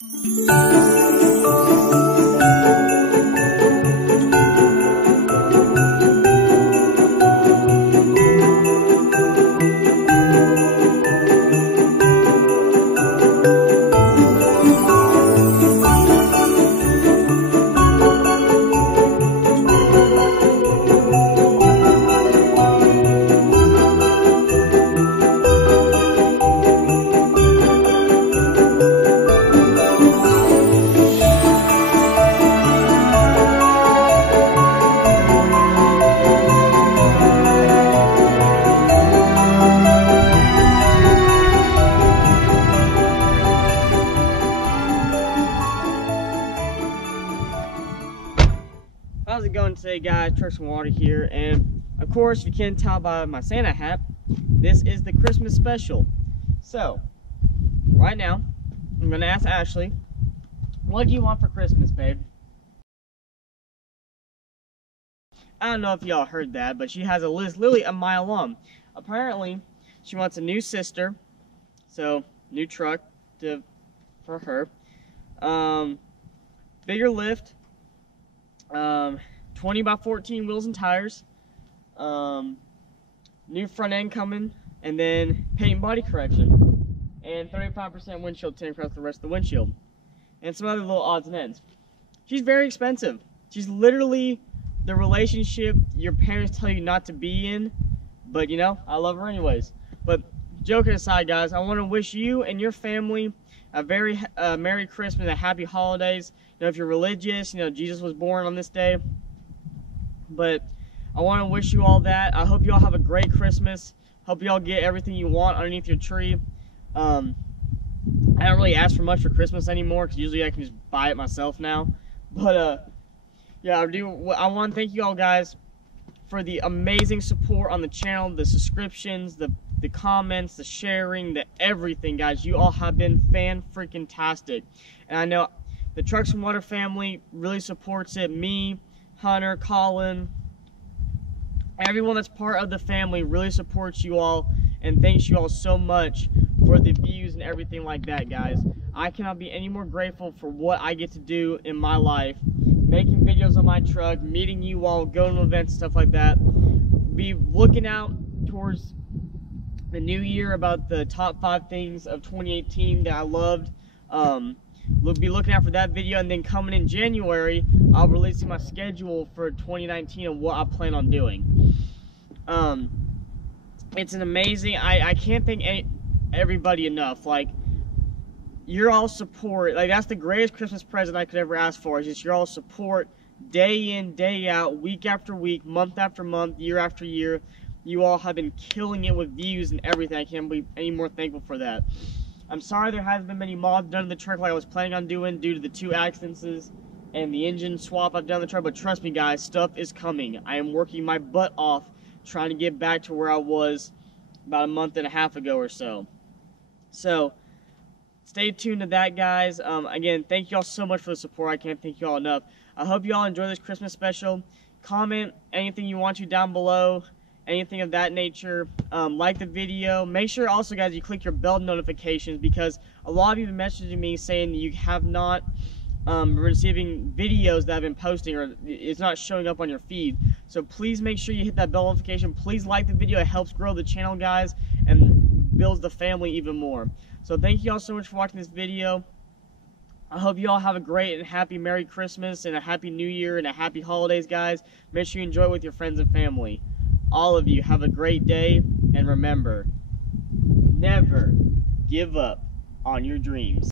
How's it going today, guys? Trucks and Water here, and of course, you can't tell by my Santa hat, this is the Christmas special. So, right now, I'm gonna ask Ashley, what do you want for Christmas, babe? I don't know if y'all heard that, but she has a list literally a mile long. Apparently, she wants a new sister, so new truck for her. Bigger lift. 20 by 14 wheels and tires, new front end coming, and then paint and body correction, and 35% windshield tint across the rest of the windshield, and some other little odds and ends. She's very expensive. She's literally the relationship your parents tell you not to be in, but you know, I love her anyways. But joking aside, guys, I want to wish you and your family a very Merry Christmas and a Happy Holidays. You know, if you're religious, you know, Jesus was born on this day. But I want to wish you all that. I hope you all have a great Christmas. Hope you all get everything you want underneath your tree. I don't really ask for much for Christmas anymore, because usually I can just buy it myself now. But yeah, I want to thank you all, guys, for the amazing support on the channel, the subscriptions, the comments, the sharing, the everything, guys. You all have been fan-freaking-tastic. And I know the Trucks and Water family really supports it. Me, Hunter, Colin, everyone that's part of the family really supports you all, and thanks you all so much for the views and everything like that, guys. I cannot be any more grateful for what I get to do in my life, making videos on my truck, meeting you all, going to events, stuff like that. Be looking out towards the new year about the top 5 things of 2018 that I loved. Be looking out for that video, and then coming in January, I'll release my schedule for 2019 and what I plan on doing. It's an amazing, I can't thank everybody enough. Like, your all support, like, that's the greatest Christmas present I could ever ask for, is just your all support day in, day out, week after week, month after month, year after year. You all have been killing it with views and everything. I can't be any more thankful for that. I'm sorry there hasn't been many mods done to the truck like I was planning on doing due to the 2 accidents and the engine swap I've done on the truck, but trust me, guys, stuff is coming. I am working my butt off trying to get back to where I was about a month and a half ago or so. So, stay tuned to that, guys. Again, thank you all so much for the support. I can't thank you all enough. I hope you all enjoy this Christmas special. Comment anything you want to down below. Anything of that nature. Like the video. Make sure also, guys, you click your bell notifications, because a lot of you have been messaging me saying that you have not receiving videos that I've been posting, or it's not showing up on your feed. So please make sure you hit that bell notification. Please like the video. It helps grow the channel, guys, and builds the family even more. So thank you all so much for watching this video. I hope you all have a great and happy Merry Christmas and a Happy New Year and a Happy Holidays, guys. Make sure you enjoy it with your friends and family. All of you have a great day, and remember, never give up on your dreams.